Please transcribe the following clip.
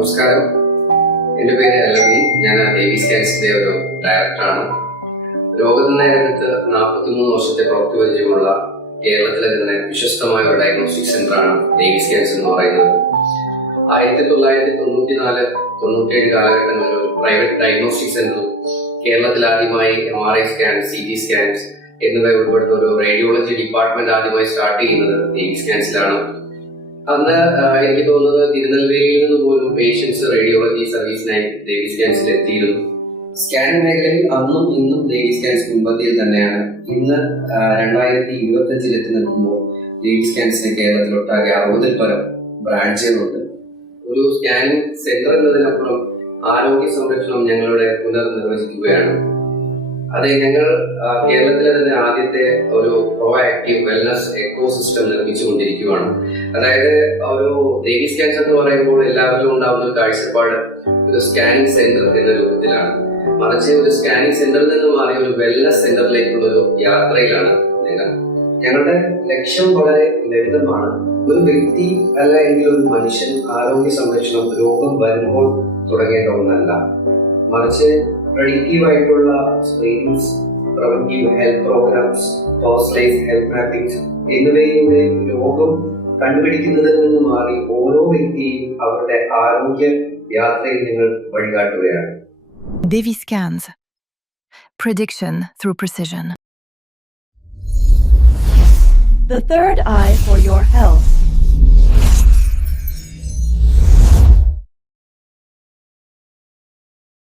നമസ്കാരം, എൻ്റെ പേര് അലവി. ഞാൻ ദേവി സ്കാൻസിന്റെ ഒരു ഡയറക്ടറാണ്. രോഗനിർണയ രംഗത്ത് 43 വർഷത്തെ പ്രവൃത്തി പരിചയമുള്ള കേരളത്തിലെ തന്നെ വിശ്വസ്തമായ ഒരു ഡയഗ്നോസ്റ്റിക് സെന്ററാണ് ദേവി സ്കാൻസ് എന്ന് പറയുന്നത്. 1994-97 കാലഘട്ടങ്ങളിൽ ഒരു പ്രൈവറ്റ് ഡയഗ്നോസ്റ്റിക് സെന്റർ കേരളത്തിൽ ആദ്യമായി MRI സ്കാൻ, CT സ്കാൻസ് എന്നിവ ഉൾപ്പെടുന്ന ഒരു റേഡിയോളജി ഡിപ്പാർട്ട്മെന്റ് ആദ്യമായി സ്റ്റാർട്ട് ചെയ്യുന്നത് ദേവി സ്കാൻസിലാണ്. അന്ന് എനിക്ക് തോന്നുന്നത് തിരുനെൽവേലിയിൽ നിന്ന് പോലും പേഷ്യൻസ് റേഡിയോളജി സർവീസിനായി ദേവി സ്കാൻസിൽ എത്തിയിരുന്നു. സ്കാനിംഗ് മേഖലയിൽ അന്നും ഇന്നും ദേവി സ്കാൻസ് മുൻപന്തിയിൽ തന്നെയാണ്. ഇന്ന് 2025 എത്തി നിൽക്കുമ്പോൾ ദേവി സ്കാൻസിന് കേരളത്തിലൊട്ടാകെ 60-ൽ പരം ബ്രാഞ്ചുകളുണ്ട്. ഒരു സ്കാനിംഗ് സെന്റർ എന്നതിനപ്പുറം ആരോഗ്യ സംരക്ഷണം ഞങ്ങളുടെ പുനർനിർവചിക്കുകയാണ്. അതെ, ഞങ്ങൾ കേരളത്തിലെ തന്നെ ആദ്യത്തെ ഒരു പ്രോ ആക്റ്റീവ് വെൽനസ് എക്കോസിസ്റ്റം നിർമ്മിച്ചുകൊണ്ടിരിക്കുകയാണ്. അതായത് ഒരു ദേവി സ്കാൻസ് എന്ന് പറയുമ്പോൾ എല്ലാവരിലും ഉണ്ടാകുന്ന ഒരു കാഴ്ചപ്പാട് ഒരു സ്കാനിങ് സെന്റർ എന്ന രൂപത്തിലാണ്. മറിച്ച് ഒരു സ്കാനിങ് സെന്ററിൽ നിന്ന് മാറി ഒരു വെൽനസ് സെന്ററിലേക്കുള്ള ഒരു യാത്രയിലാണ് ഞങ്ങളുടെ ലക്ഷ്യം. വളരെ ലളിതമാണ്. ഒരു വ്യക്തി അല്ല എങ്കിൽ ഒരു മനുഷ്യൻ ആരോഗ്യ സംരക്ഷണം രോഗം വരുമ്പോൾ തുടങ്ങേണ്ട ഒന്നല്ല, മറിച്ച് പ്രെഡിക്റ്റീവ് ആയിട്ടുള്ള screenings, preventive health programmes, personalised health mappings എന്നിവയിലൂടെ രോഗം കണ്ടുപിടിക്കുന്നതിൽ നിന്ന് മാറി ഓരോ വ്യക്തിയും അവരുടെ ആരോഗ്യ യാത്രയിൽ ഞങ്ങൾ വഴികാട്ടുകയാണ്. Devi Scans. Prediction through precision. The third eye for your health.